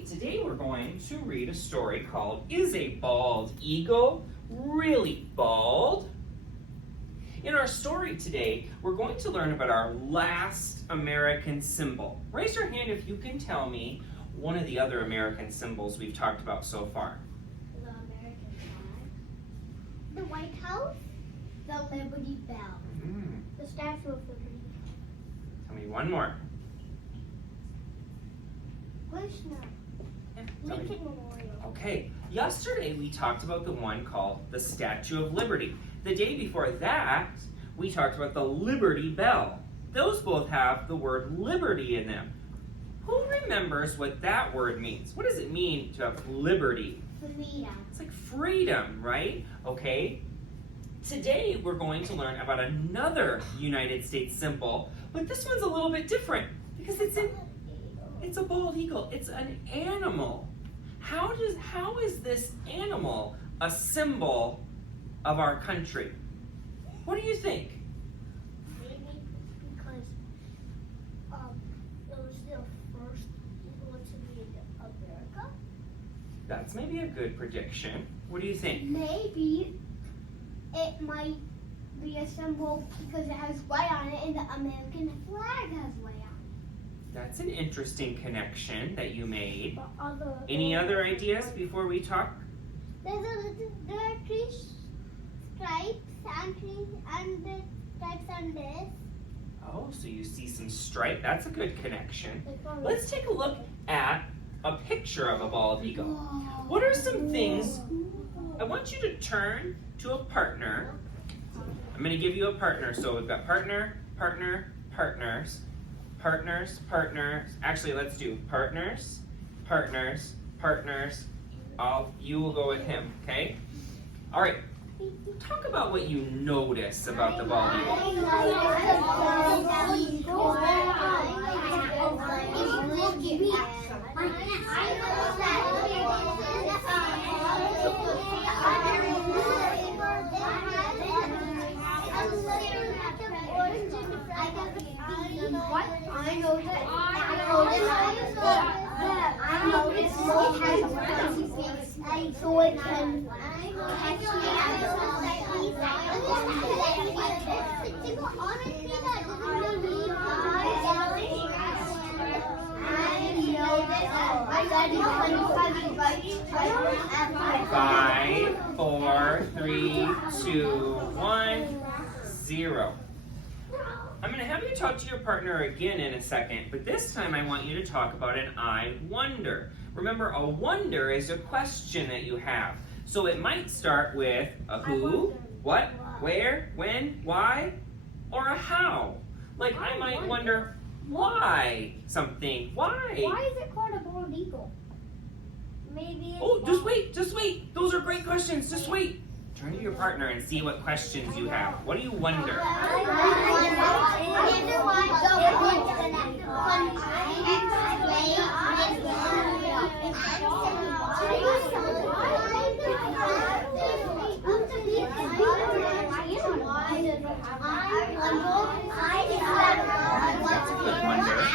right, today we're going to read a story called Is a Bald Eagle Really Bald? In our story today, we're going to learn about our last American symbol. Raise your hand if you can tell me one of the other American symbols we've talked about so far. The American flag, the White House, the Liberty Bell, the Statue of Liberty. Tell me one more. Kushner, Lincoln Memorial. Okay, yesterday we talked about the one called the Statue of Liberty. The day before that, we talked about the Liberty Bell. Those both have the word liberty in them. Who remembers what that word means? What does it mean to have liberty? Freedom. It's like freedom, right? Okay. Today we're going to learn about another United States symbol, but this one's a little bit different because it's a bald eagle. It's an animal. How is this animal a symbol of our country? What do you think? Maybe because it was the first eagle to be in America. That's maybe a good prediction. What do you think? Maybe it might be a symbol because it has white on it and the American flag has white on it. That's an interesting connection that you made. But Any other ideas before we talk? There are three stripes and the stripes on this. Oh, so you see some stripe. That's a good connection. Let's take a look at a picture of a bald eagle. What are some things? I want you to turn to a partner. I'm going to give you a partner. So we've got partner, partner, partners, partners, partners. Actually, let's do partners, partners, partners. You will go with him, okay? All right. Talk about what you notice about the bald eagle. So it can Five, four, three, two, one, zero. I'm going to have you talk to your partner again in a second, but this time I want you to talk about an I wonder. Remember, a wonder is a question that you have. So it might start with a who, what, where, when, why, or a how. Like I might wonder why something. Why? Why is it called a bald eagle? Maybe it's Oh, just wait. Those are great questions. Just wait. Turn to your partner and see what questions you have. What do you wonder? That's a good wonder.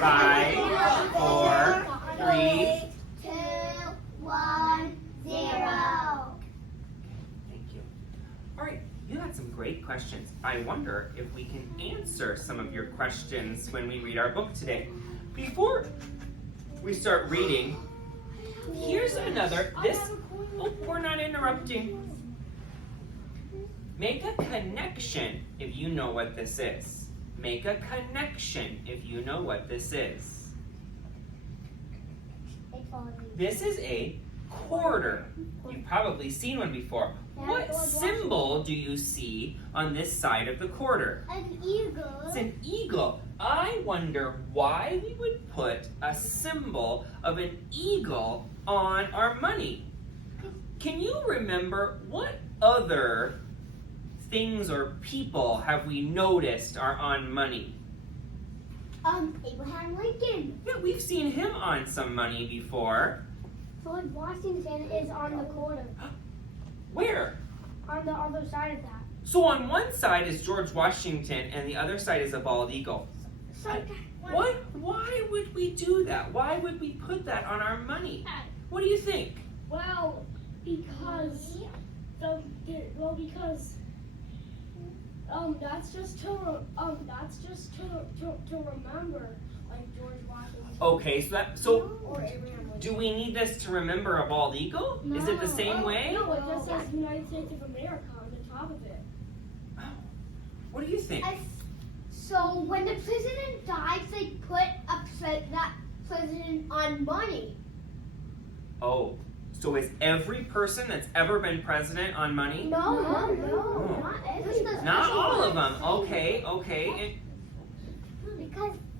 Five, four, three, 2, 1, 0. Thank you. All right, you had some great questions. I wonder if we can answer some of your questions when we read our book today. Before we start reading, here's another. We're not interrupting. Make a connection if you know what this is. Make a connection if you know what this is. This is a quarter. You've probably seen one before. What symbol do you see on this side of the quarter? An eagle. It's an eagle. I wonder why we would put a symbol of an eagle on our money. Can you remember what other things or people have we noticed are on money? Abraham Lincoln. Yeah, we've seen him on some money before. George Washington is on the corner. Where? On the other side of that. So on one side is George Washington and the other side is a bald eagle. So What? Why would we do that? Why would we put that on our money? What do you think? Well, because that's just to remember like George Washington Okay, so or Abraham Lincoln. do we need this to remember a bald eagle? Is it the same way? No, it just says United States of America on the top of it. What do you think? So when the president dies, they put that president on money. Oh, so is every person that's ever been president on money? No, Oh. not every. Not all of them. Okay.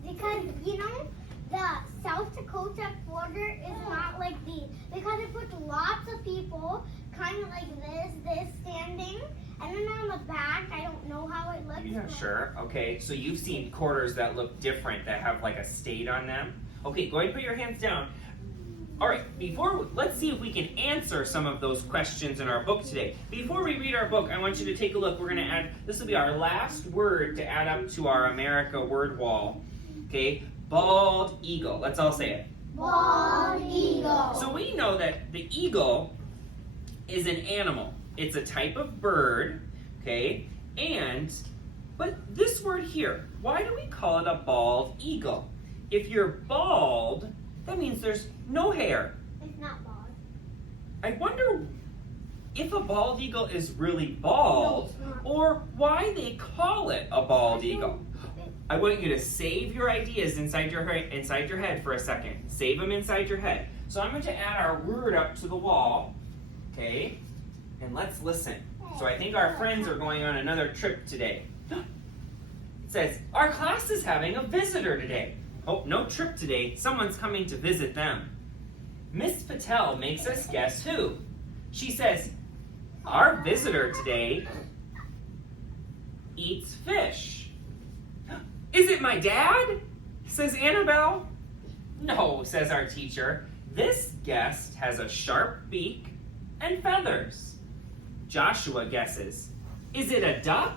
Because you know the South Dakota border is not like these because it puts lots of people kind of like this standing, and then on the back I don't know how it looks. You're not but- sure? Okay, so you've seen quarters that look different that have like a state on them. Okay, go ahead and put your hands down. All right, let's see if we can answer some of those questions in our book today. Before we read our book, I want you to take a look. We're going to add, this will be our last word to add up to our America word wall. Okay, bald eagle. Let's all say it. Bald eagle. So we know that the eagle is an animal. It's a type of bird, okay? But this word here, why do we call it a bald eagle? If you're bald, that means there's no hair. It's not bald. I wonder if a bald eagle is really bald, or why they call it a bald eagle. I want you to save your ideas inside your head for a second. Save them inside your head. So I'm going to add our word up to the wall, okay? And let's listen. So I think our friends are going on another trip today. It says, our class is having a visitor today. Oh, no trip today. Someone's coming to visit them. Miss Patel makes us guess who. She says, our visitor today eats fish. Is it my dad? Says Annabelle. No, says our teacher. This guest has a sharp beak and feathers. Joshua guesses. Is it a duck?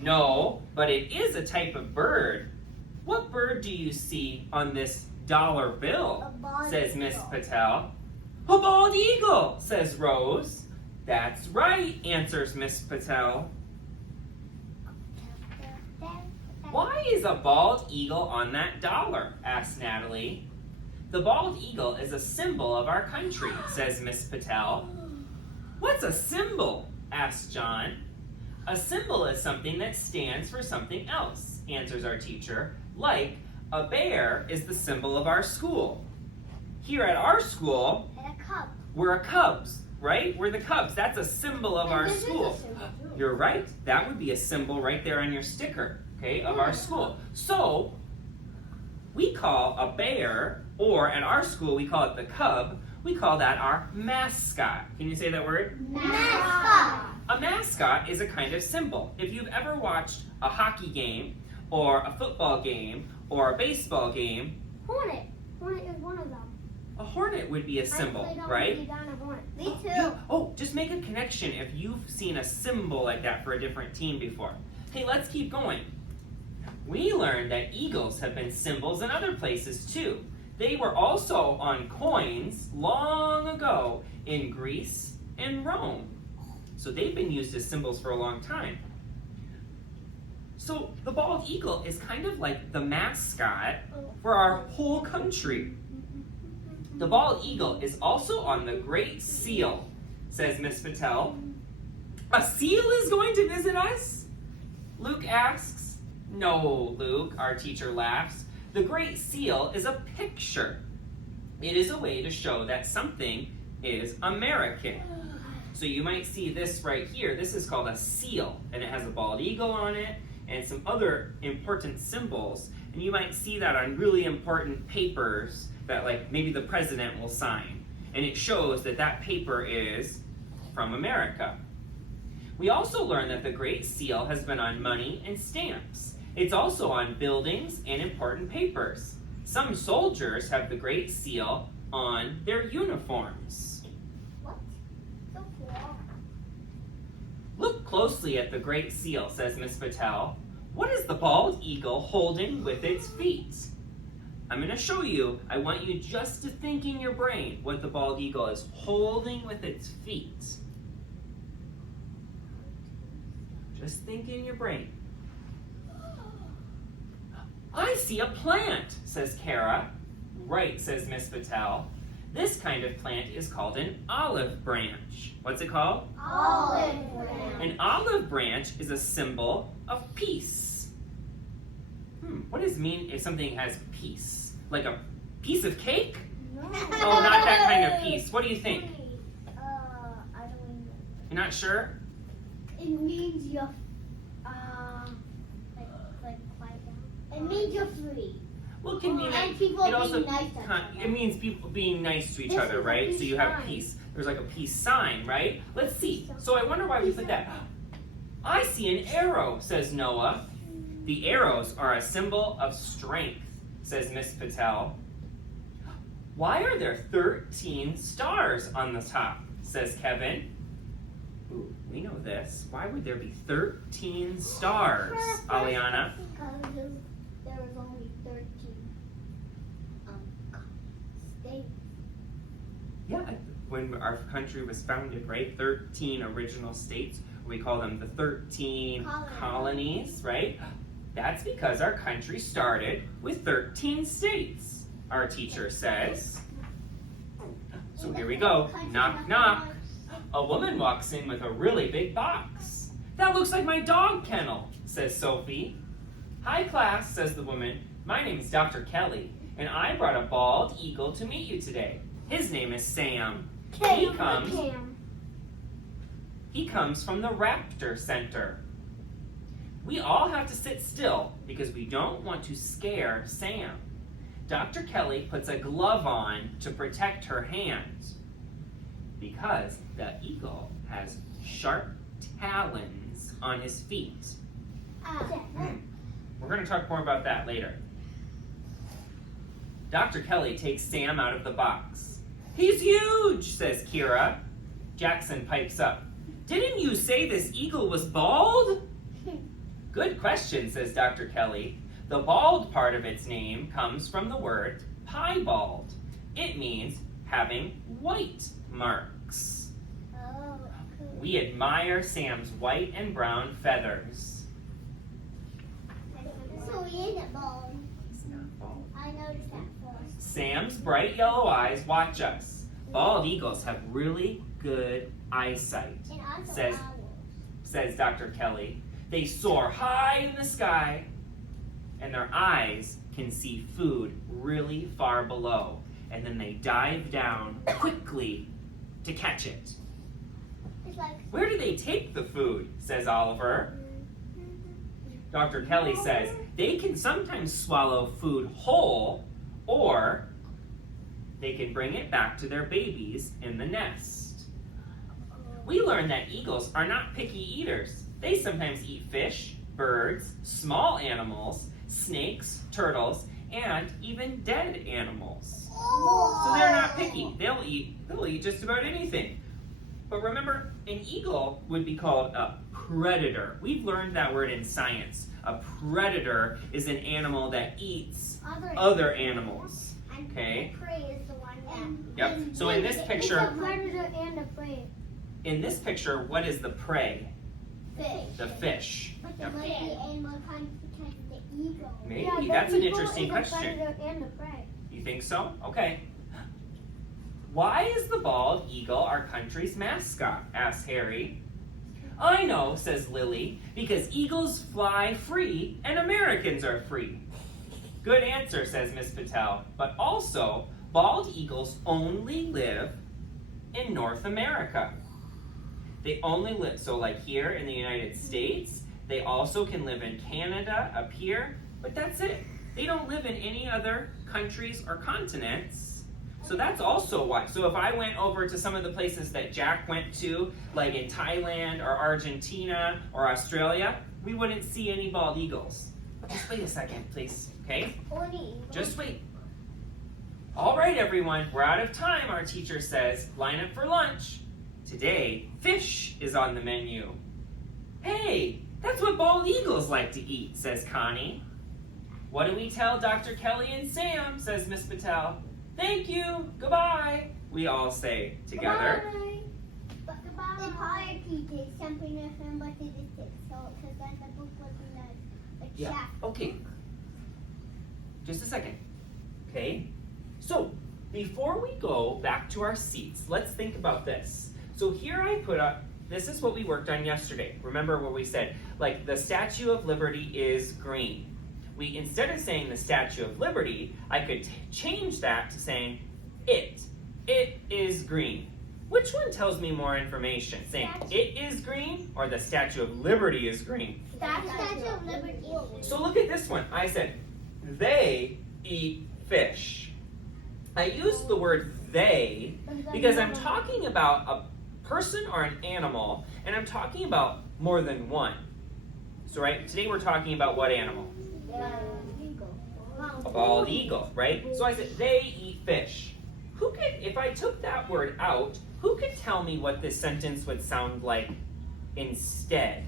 No, but it is a type of bird. What bird do you see on this dollar bill? Says Miss Patel. A bald eagle, says Rose. That's right, answers Miss Patel. Why is a bald eagle on that dollar? Asks Natalie. The bald eagle is a symbol of our country, says Miss Patel. What's a symbol? Asks John. A symbol is something that stands for something else, answers our teacher. Like, a bear is the symbol of our school. Here at our school, we're a Cubs, right? We're the Cubs. That's a symbol of our school. You're right. That would be a symbol right there on your sticker, okay, of our school. So, we call a bear, or at our school we call it the Cub, we call that our mascot. Can you say that word? Mascot. A mascot is a kind of symbol. If you've ever watched a hockey game, or a football game, or a baseball game, Hornet. Hornet is one of them. a hornet would be a symbol, right? Me too. Oh, just make a connection if you've seen a symbol like that for a different team before. Okay, let's keep going. We learned that eagles have been symbols in other places too. They were also on coins long ago in Greece and Rome. So they've been used as symbols for a long time. So the bald eagle is kind of like the mascot for our whole country. The bald eagle is also on the Great Seal, says Miss Patel. A seal is going to visit us? Luke asks. No, Luke, our teacher laughs. The Great Seal is a picture. It is a way to show that something is American. So you might see this right here. This is called a seal, and it has a bald eagle on it and some other important symbols. And you might see that on really important papers that like maybe the president will sign. And it shows that that paper is from America. We also learned that the Great Seal has been on money and stamps. It's also on buildings and important papers. Some soldiers have the Great Seal on their uniforms. What? So cool. Look closely at the Great Seal, says Miss Patel. What is the bald eagle holding with its feet? I'm going to show you. I want you just to think in your brain what the bald eagle is holding with its feet. Just think in your brain. I see a plant, says Kara. Right, says Miss Patel. This kind of plant is called an olive branch. What's it called? Olive branch. An olive branch is a symbol of peace. What does it mean if something has peace? Like a piece of cake? No. Oh, not that kind of peace. What do you think? I don't know. You're not sure? It means you're, like quiet down. It means you're free. Well, it can mean And people it also being nice to each other. it means people being nice to each This other, is a right? So peace you have sign. peace. There's like a peace sign, right? Let's see. So I wonder why we put that. I see an arrow, says Noah. The arrows are a symbol of strength, says Miss Patel. Why are there 13 stars on the top, says Kevin. Ooh, we know this. Why would there be 13 stars, Aliana? Because there was only 13 states. Yeah, when our country was founded, right? 13 original states. We call them the 13 colonies, right? That's because our country started with 13 states, our teacher says. So here we go. Knock, knock. A woman walks in with a really big box. That looks like my dog kennel, says Sophie. Hi, class, says the woman. My name is Dr. Kelly, and I brought a bald eagle to meet you today. His name is Sam. He comes from the Raptor Center. We all have to sit still because we don't want to scare Sam. Dr. Kelly puts a glove on to protect her hands because the eagle has sharp talons on his feet. We're going to talk more about that later. Dr. Kelly takes Sam out of the box. He's huge, says Kira. Jackson pipes up. Didn't you say this eagle was bald? Good question, says Dr. Kelly. The bald part of its name comes from the word piebald. It means having white marks. Oh, cool. We admire Sam's white and brown feathers. So he isn't bald. He's not bald. I noticed that first. Sam's bright yellow eyes watch us. Bald eagles have really good eyesight, And also Says- owls. says Dr. Kelly. They soar high in the sky, and their eyes can see food really far below, and then they dive down quickly to catch it. It's like Where do they take the food? Says Oliver. Dr. Kelly says they can sometimes swallow food whole, or they can bring it back to their babies in the nest. We learned that eagles are not picky eaters. They sometimes eat fish, birds, small animals, snakes, turtles, and even dead animals. So they're not picky. They'll eat just about anything. But remember, an eagle would be called a predator. We've learned that word in science. A predator is an animal that eats other animals. And Okay. the prey is the one that. Yep. So in this picture, It's a predator and a prey. in this picture, what is the prey? Fish. The fish. But Yep. the might be animal kind of protect the eagle. Maybe. Yeah, the That's an eagle interesting is question. The predator and the prey. You think so? Okay. Why is the bald eagle our country's mascot? Asks Harry. I know, says Lily, because eagles fly free and Americans are free. Good answer, says Miss Patel. But also, bald eagles only live in North America. They only live, so like here in the United States, they also can live in Canada up here, but that's it. They don't live in any other countries or continents. So that's also why. So if I went over to some of the places that Jack went to, like in Thailand or Argentina or Australia, we wouldn't see any bald eagles. just wait a second, please, okay? Only. Just wait. All right, everyone, we're out of time, our teacher says. Line up for lunch. Today, fish is on the menu. Hey, that's what bald eagles like to eat, says Connie. What do we tell Dr. Kelly and Sam, says Miss Patel. Thank you, goodbye, we all say together. Goodbye. The pirate teacher, something different, but it is this. So, because then the book was in the Yeah, chat. okay. Just a second. Okay? So, before we go back to our seats, let's think about this. So here I put up, this is what we worked on yesterday. Remember what we said, like the Statue of Liberty is green. We, instead of saying the Statue of Liberty, I could change that to saying it. It is green. Which one tells me more information? Saying it is green or the Statue of Liberty is green? Statue of Liberty. So look at this one. I said, they eat fish. I used the word they because I'm talking about a person or an animal, and I'm talking about more than one. So right, today we're talking about what animal? A bald eagle, right? So I said, they eat fish. Who could, if I took that word out, who could tell me what this sentence would sound like instead?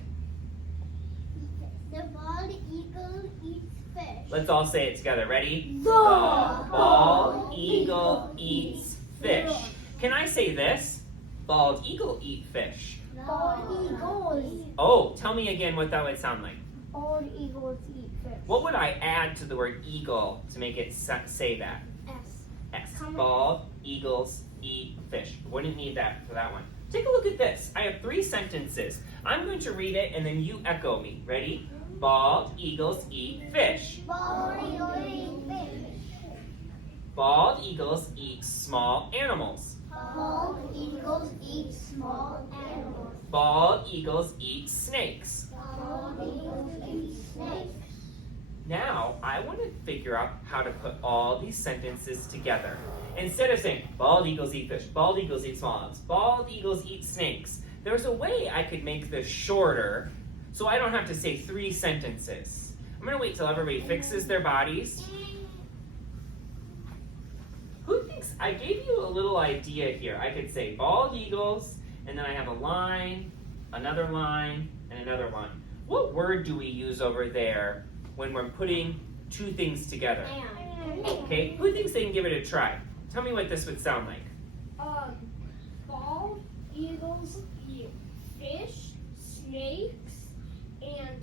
The bald eagle eats fish. Let's all say it together. Ready? The bald eagle eats fish. Can I say this? Bald eagle eat fish. Bald eagles. Oh, tell me again what that would sound like. Bald eagles eat fish. What would I add to the word eagle to make it say that? S. S. Bald eagles eat fish. Wouldn't need that for that one. Take a look at this. I have 3 sentences. I'm going to read it and then you echo me. Ready? Bald eagles eat fish. Bald eagles eat fish. Bald eagles eat small animals. Bald eagles eat small animals. Bald eagles eat snakes. Bald eagles eat snakes. Now, I want to figure out how to put all these sentences together. Instead of saying, bald eagles eat fish, bald eagles eat small animals, bald eagles eat snakes, there's a way I could make this shorter so I don't have to say 3 sentences. I'm going to wait till everybody fixes their bodies. Who thinks, I gave you a little idea here. I could say bald eagles, and then I have a line, another line, and another line. What word do we use over there when we're putting 2 things together? Okay, who thinks they can give it a try? Tell me what this would sound like. Bald eagles eat fish, snakes, and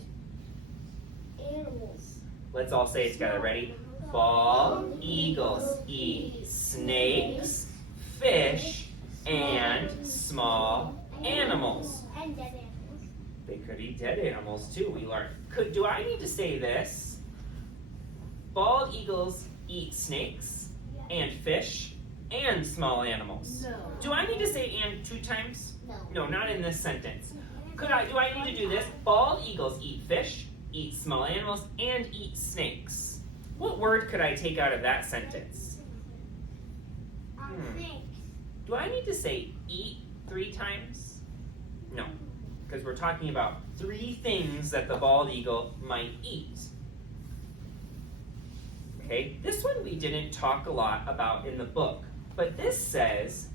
animals. Let's all say it together. Ready? Bald eagles eat snakes, fish, and small animals. And dead animals. They could eat dead animals too, we learned. Do I need to say this? Bald eagles eat snakes and fish and small animals. No. Do I need to say and 2 times? No. No, not in this sentence. Do I need to do this? Bald eagles eat fish, eat small animals, and eat snakes. What word could I take out of that sentence? Snakes. Do I need to say eat 3 times? No, because we're talking about 3 things that the bald eagle might eat. Okay, this one we didn't talk a lot about in the book, but this says,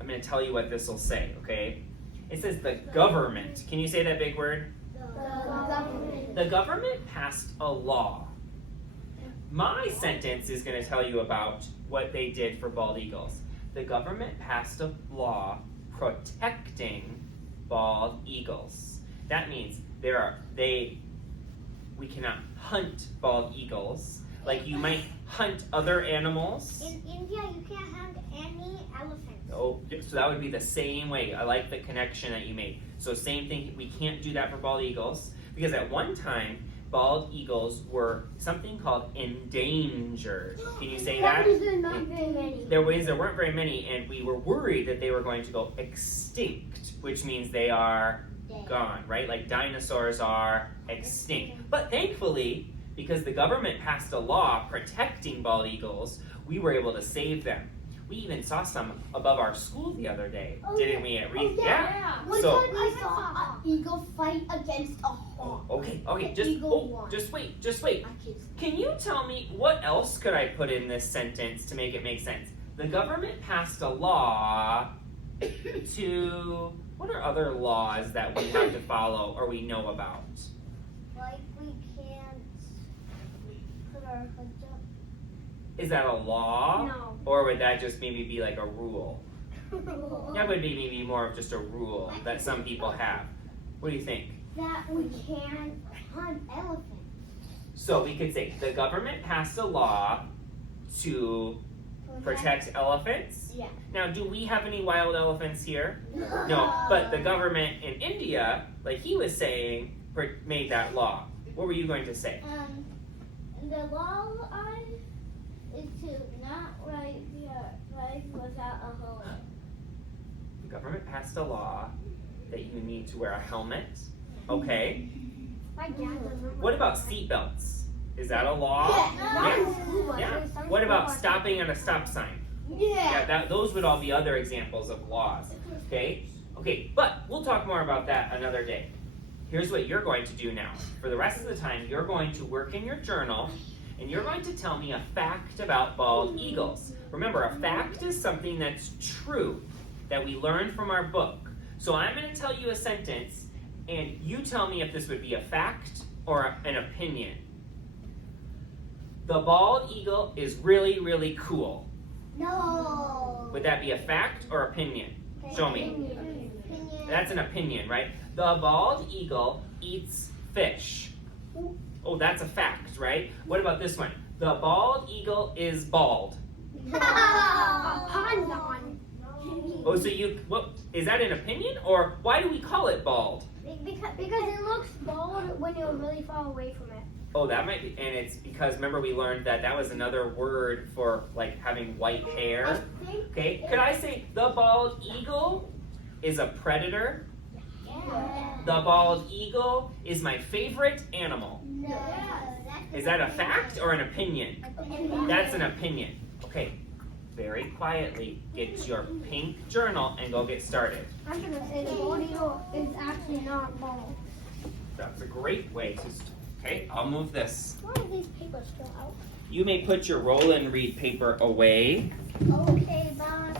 I'm going to tell you what this will say, okay? It says the government. Can you say that big word? The government passed a law. My sentence is going to tell you about what they did for bald eagles. The government passed a law protecting bald eagles. That means we cannot hunt bald eagles. Like you might hunt other animals. In India, you can't hunt any elephants. Oh, so that would be the same way. I like the connection that you made. So same thing, we can't do that for bald eagles because at one time, bald eagles were something called endangered. Can you say that? There weren't very many, and we were worried that they were going to go extinct, which means they are gone, right? Like dinosaurs are extinct. But thankfully, because the government passed a law protecting bald eagles, we were able to save them. We even saw some above our school the other day, didn't we? At Reef? Yeah. One So- time I saw an eagle fight against a hawk. Okay, The just eagle won. just wait. I kissed. Can you tell me what else could I put in this sentence to make it make sense? The government passed a law to. What are other laws that we have to follow or we know about? Like we can't put our hoods up. Is that a law? No. Or would that just maybe be like a rule? That would be maybe more of just a rule that some people have. What do you think? That we can't hunt elephants. So we could say the government passed a law to protect elephants. Yeah. Now, do we have any wild elephants here? No, but the government in India, like he was saying, made that law. What were you going to say? The law is to not ride without a helmet. The government passed a law that you need to wear a helmet. Okay. My dad doesn't. What about seat belts? Is that a law? Yeah. What about stopping at a stop sign? Yeah. Those would all be other examples of laws. Okay? Okay, but we'll talk more about that another day. Here's what you're going to do now. For the rest of the time, you're going to work in your journal and you're going to tell me a fact about bald eagles. Remember, a fact is something that's true, that we learned from our book. So I'm going to tell you a sentence and you tell me if this would be a fact or an opinion. The bald eagle is really, really cool. No. Would that be a fact or opinion? Show me. Opinion. That's an opinion, right? The bald eagle eats fish. Oh, that's a fact, right? What about this one? The bald eagle is bald. Pond on. Oh, so what is that an opinion or why do we call it bald? Because it looks bald when you're really far away from it. Oh, that might be, and it's because remember we learned that was another word for like having white hair. Okay, could I say the bald eagle is a predator? Yeah. The bald eagle is my favorite animal. No. Is that a fact or an opinion? That's an opinion. Okay, very quietly get your pink journal and go get started. I'm gonna say the bald eagle is actually not bald. That's a great way to. Okay, I'll move this. Why are these papers still out? You may put your roll and read paper away. Okay, bye.